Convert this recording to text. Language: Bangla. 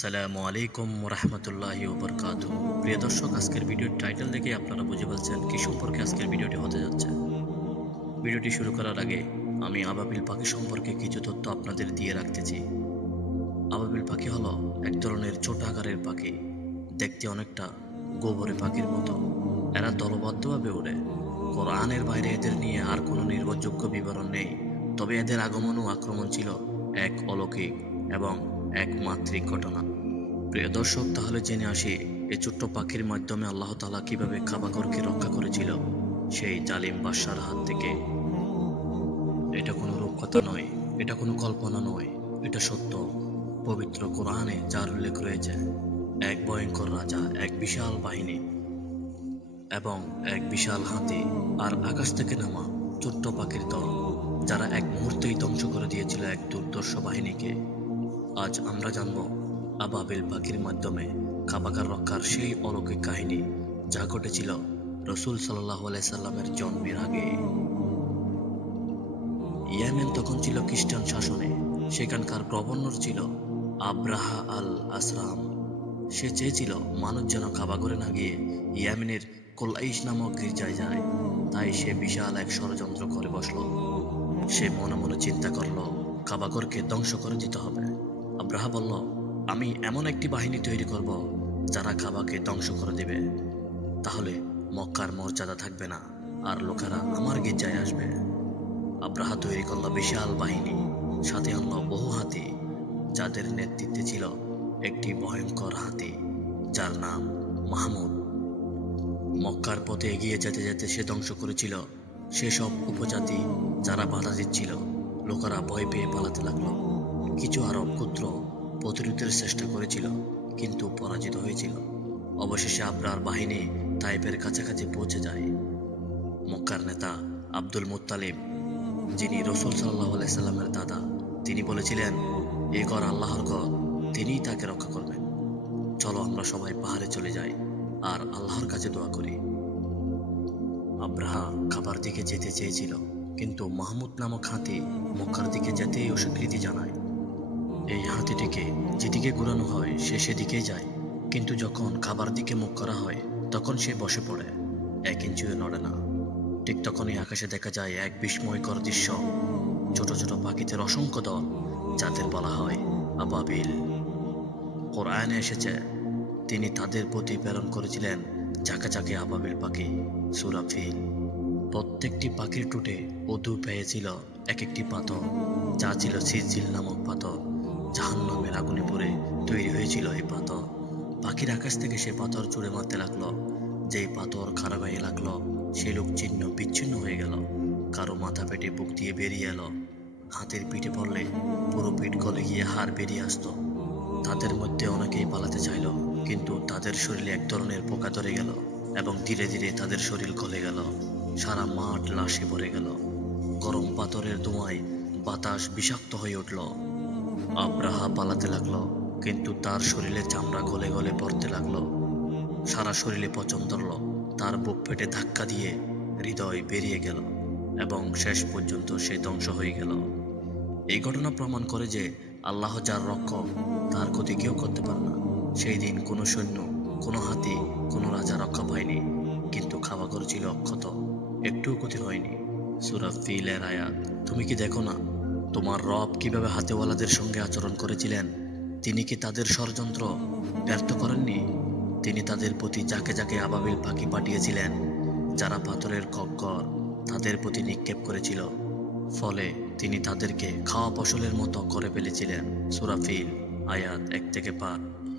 আসসালামু আলাইকুম রহমতুল্লাহি ওবরকাত প্রিয় দর্শক, আজকের ভিডিওর টাইটেল দেখে আপনারা বুঝে বলছেন কি সম্পর্কে আজকের ভিডিওটি হতে যাচ্ছে। ভিডিওটি শুরু করার আগে আমি আবাবিল পাখি সম্পর্কে কিছু তথ্য আপনাদের দিয়ে রাখতেছি। আবাবিল পাখি হলো এক ধরনের ছোট আকারের পাখি। দেখতে অনেকটা গোবরে পাখির মতো। এরা দলবদ্ধভাবে ওড়ে। কোরআনের বাইরে এদের নিয়ে আর কোনো নির্ভরযোগ্য বিবরণ নেই। তবে এদের আগমন ও আক্রমণ ছিল এক অলৌকিক এবং এক মাত্রিক ঘটনা। প্রিয় দর্শক, তাহলে জেনে আসি এই ছোট্ট পাখির মাধ্যমে আল্লাহ তালা কীভাবে কাবাগরকে রক্ষা করেছিল? সেই জালিম বাদশার হাত থেকে। এটা কোনো রূপকথা নয়, এটা কোনো কল্পনা নয়, এটা সত্য। পবিত্র কোরআনে যার উল্লেখ রয়েছে, এক ভয়ঙ্কর রাজা, এক বিশাল বাহিনী এবং এক বিশাল হাতি আর আকাশ থেকে নামা ছোট্ট পাখির দল, যারা এক মুহূর্তেই ধ্বংস করে দিয়েছিল এক দুর্দর্শ বাহিনীকে। আজ আমরা জানব আবাবিল পাখির মাধ্যমে কাবাকার রক্ষার সেই অলৌকিক কাহিনী যা ঘটেছিল রসুল সাল্লাহ সাল্লামের জন্মের আগে। ইয়েমেন তখন ছিল খ্রিস্টান শাসনে, সেখানকার গভর্নর ছিল আব্রাহা আল আসরাম সে চেয়েছিল মানুষ যেন কাবাগরে না গিয়ে ইয়ামিনের কোলাইশ নামক গির্জায় যায়। তাই সে বিশাল এক ষড়যন্ত্র করে বসল। সে মনে মনে চিন্তা করল কাবাগরকে ধ্বংস করে দিতে হবে। আব্রাহা বলল, আমি এমন একটি বাহিনী তৈরি করব যারা কাবাকে ধ্বংস করে দেবে। তাহলে মক্কার মর্যাদা থাকবে না আর লোকেরা আমার গির্জায় আসবে। আব্রাহা তৈরি করল বিশাল বাহিনী, সাথে আনলো বহু হাতি, যাদের নেতৃত্বে ছিল একটি ভয়ঙ্কর হাতি, যার নাম মাহমুদ। মক্কার পথে এগিয়ে যেতে যেতে সে ধ্বংস করেছিল সেসব উপজাতি যারা বাধা দিচ্ছিল। লোকেরা ভয় পেয়ে পালাতে লাগল। কিছু আরব ক্ষুদ্র প্রতিরোধের চেষ্টা করেছিল, কিন্তু পরাজিত হয়েছিল। অবশেষে আবরার বাহিনী তাইপের কাছাকাছি পৌঁছে যায়। মক্কার নেতা আব্দুল মুত্তালিব, যিনি রসুল সাল্লাহ সাল্লামের দাদা, তিনি বলেছিলেন, এ ঘর আল্লাহর ঘর, তিনিই তাকে রক্ষা করবেন। চলো আমরা সবাই পাহাড়ে চলে যাই আর আল্লাহর কাছে দোয়া করি। আব্রাহা খাবার দিকে যেতে চেয়েছিল, কিন্তু মাহমুদ নামক হাতি মক্কার দিকে যেতেই অস্বীকৃতি জানায়। এই হাতিটিকে যেদিকে ঘুরানো হয়, সে সেদিকেই যায়। কিন্তু যখন খাবার দিকে মুখ করা হয়, তখন সে বসে পড়ে। এক ইঞ্চিও নড়ে না। ঠিক তখনই আকাশে দেখা যায় এক বিস্ময়কর দৃশ্য। ছোট ছোট পাখিদের অসংখ্য দল, যাদের বলা হয় আবাবিল। কোরআনে এসেছে, তিনি তাদের প্রতি প্রেরণ করেছিলেন ঝাঁকে ঝাঁকে আবাবিল পাখি সুরাফিল প্রত্যেকটি পাখির টুটে অদু পেয়েছিল এক একটি পাথর, যা ছিল সিজিল নামক পাথর। জাহান্নামের আগুনে পড়ে তৈরি হয়েছিল এই পাথর। পাখির আকাশ থেকে সে পাথর চুড়ে মারতে লাগল। যেই পাথর খারাপ হয়ে লাগল, সে লোক চিহ্ন বিচ্ছিন্ন হয়ে গেল। কারও মাথা পেটে বুক দিয়ে বেরিয়ে এলো। হাতের পিঠে পড়লে পুরো পিঠ গলে গিয়ে হাড় বেরিয়ে আসতো। তাদের মধ্যে অনেকেই পালাতে চাইল, কিন্তু তাদের শরীরে এক ধরনের পোকা ধরে গেল এবং ধীরে ধীরে তাদের শরীর গলে গেল। সারা মাঠ লাশে ভরে গেল। গরম পাথরের ধোঁয়ায় বাতাস বিষাক্ত হয়ে উঠল। আব্রাহা পালাতে লাগল, কিন্তু তার শরীরে চামড়া গলে গলে পড়তে লাগল। সারা শরীরে পচন ধরল, তার বুক পেটে ধাক্কা দিয়ে হৃদয় বেরিয়ে গেল, এবং শেষ পর্যন্ত সে ধ্বংস হয়ে গেল। এই ঘটনা প্রমাণ করে যে আল্লাহ যার রক্ষক, তার ক্ষতি কেউ করতে পারে না। সেই দিন কোনো সৈন্য, কোনো হাতি, কোনো রাজা রক্ষা পায়নি, কিন্তু খাবাগর ছিল অক্ষত একটুও ক্ষতি হয়নি। সুরা ফিলের আয়াত, তুমি কি দেখো না? তোমার রব কীভাবে হাতেওয়ালাদের সঙ্গে আচরণ করেছিলেন? তিনি কি তাদের ষড়যন্ত্র ব্যর্থ করেননি? তিনি তাদের প্রতি যাকে যাকে আবাবিল পাখি পাঠিয়েছিলেন, যারা পাথরের কক্কর তাদের প্রতি নিক্ষেপ করেছিল। ফলে তিনি তাদেরকে খাওয়া ফসলের মতো করে ফেলেছিলেন। সুরাফিল আয়াত এক থেকে পাঁচ।